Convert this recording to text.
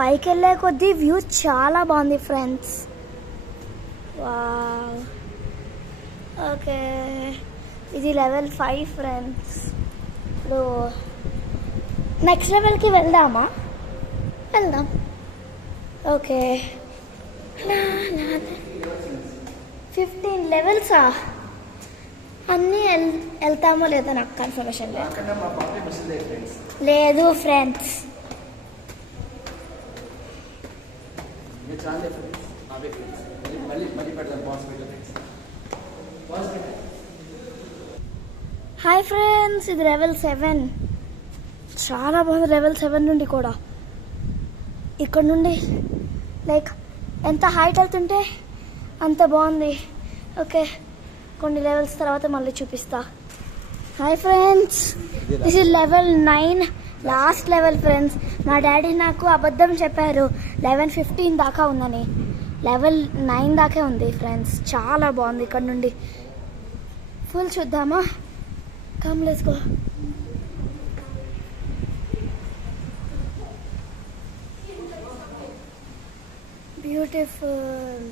పైకి వెళ్ళే కొద్దీ వ్యూ చాలా బాగుంది ఫ్రెండ్స్. వావ్. ఓకే, ఇది లెవెల్ 5 ఫ్రెండ్స్. ఇప్పుడు నెక్స్ట్ లెవెల్కి వెళ్దామా? వెళ్దాం. ఓకే, 15 లెవెల్సా? అన్నీ వెళ్తామో లేదో నాకు కన్ఫర్మేషన్ లేదు ఫ్రెండ్స్. హాయ్ ఫ్రెండ్స్, ఇది లెవెల్ 7. చాలా బాగుంది లెవెల్ 7 నుండి కూడా. ఇక్కడ నుండి లైక్ ఎంత హైట్ వెళ్తుంటే అంత బాగుంది. ఓకే, కొన్ని లెవెల్స్ తర్వాత మళ్ళీ చూపిస్తా. Hi friends, this is level 9, last level friends. మా డాడీ నాకు అబద్ధం చెప్పారు 11-15 దాకా ఉందని. లెవెల్ 9 దాకా ఉంది ఫ్రెండ్స్. చాలా బాగుంది. ఇక్కడ నుండి ఫుల్ చూద్దామా? Come let's go. బ్యూటిఫుల్.